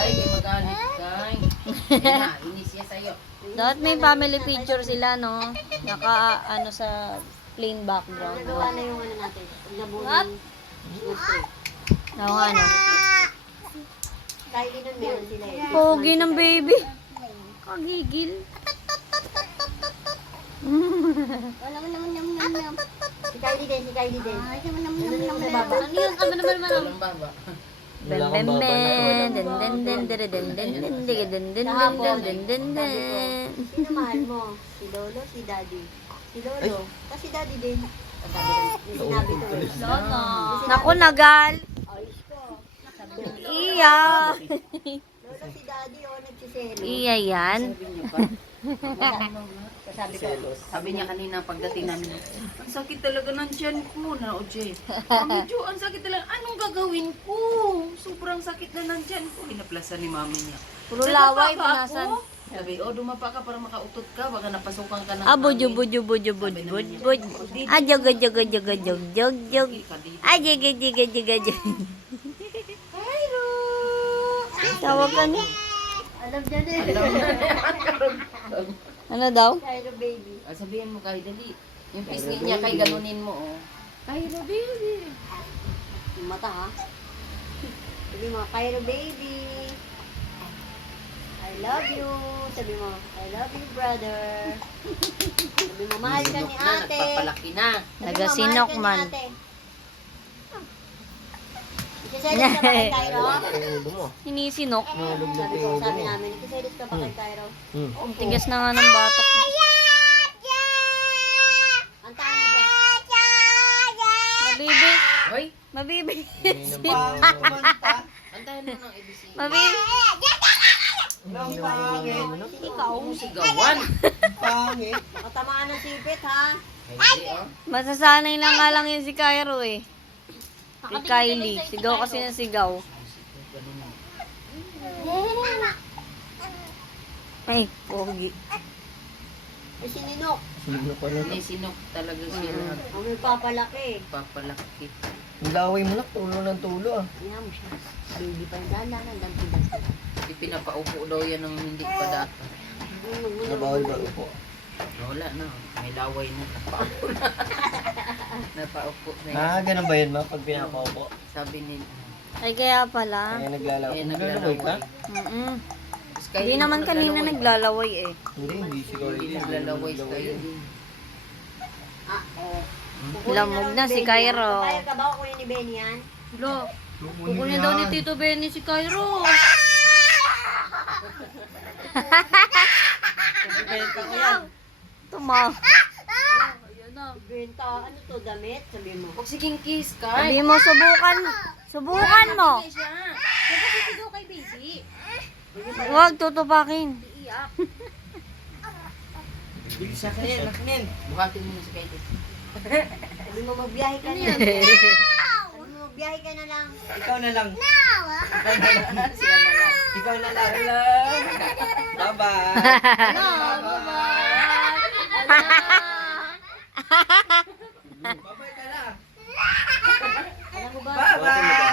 Ay, magalit kay. Yan, inis siya sa'yo. Dapat may family picture sila, no? Naka, ano, sa plain background. Nagawa na yung ano natin. Pag nabunin. Oo, ano. Kahit din meron sila eh. Pogi ng baby. Kagigil. Walang nam. Si Kylie din. Ay, nam sa baba. Ano yun? Walang baba. Ben ben ben den den den den den den den den den den den den. Sino mahal mo? Si Lolo, si Daddy. Si Lolo. Tapos si Daddy din. May sinabi ko eh. Lolo. Naku, nagal. Ayos ko. Iya. Lolo, si Daddy o nagsiselo. Iya yan. Sabi ko, sabi niya kanina pagdating namin, ang sakit talaga ng tiyan ko na Oje. Medyo ang sakit talaga. Anong gagawin ko? Sobrang sakit na ng tiyan ko. Hinaplasan ni mami niya. Puro laway, Nadapa ba punasan. ako? Sabi, dumapa ka para makautot ka. Baka napasukan ka ng Ah, bujo, hangin. bujo, bujo, bujo, bujo, bujo. Ah, jogo, jogo, jogo, jog, jog, jog. Ka dito. Ah, jiga, jiga, jiga, jiga. Tawag ka niya. Alam niya din. Ano daw? Kylo baby. Sabihin mo kahit dali. Yung pisngi niya kay ganunin mo, oh. Kylo baby. Yung mata ha. Sabi mo, Kylo baby. I love you. Sabi mo, I love you brother. Sabi mo, mahal ka ni ate. Nagpapalaki na. Sabi mo, Nagasinok mahal ka man. ni ate. Ikiselos ka ba kay Kyro? Hinisinok. Sabi namin, ikiselos ka ba kay Kyro? Ang tigas na nga ng batok. Antaan mo siya. Mabibi. Hoy, Mabibi. antayin mo ng ABC. Mabibi. Ikaw. Sigawan. Nakatamaan ng sipit ha. Hindi, oh. Masasanay lang nga lang yun si Cairo eh. Si Kylie. Sigaw kasi na sigaw. Ay, pogi. Ay, sininok. May sinok talaga siya na Ang may papalaki. papalaki. Ilaway mo na, tulo ng tulo ah. Ayan mo siya. Baby pa yung dahan-dahan. Dampi-dampi. Pinapaupo daw yan ng hindi pa dati. Nabawal ba upo? Wala na. May laway na. Napaupo na. Napaupo na. Ah, ganun ba yun ma? Pag pinapaupo? Sabi ni... Ay, kaya pala. Kaya naglalaway. Eh, Naglalaway ka? Mm-mm. Tapos kayo Hindi naman kanina naglalaway eh. Hindi si Kylie. Hindi naglalaway kayo. Ah, oo. Lamog na si Cairo. Kaya ka ba kunin ni Benny yan? Lo. Kukunin daw ni Tito Benny si Cairo. Tumaw. Ayan na. Benta, ano to, damit? Sabi mo. Huwag siging kiss ka. Sabi mo, subukan. Subukan mo. Kapatid daw kay baby. Huwag tutupakin. Iiyak. Bilis sa kanin, nakinin. Buhatin mo na si Katie. Sabi mo, magbiyahe ka na. Sabi mo, magbiyahe ka na lang. Ikaw na lang. Siya na lang. Ikaw na lang. Bye-bye. Bye-bye ka na. Alam mo ba? Bye-bye.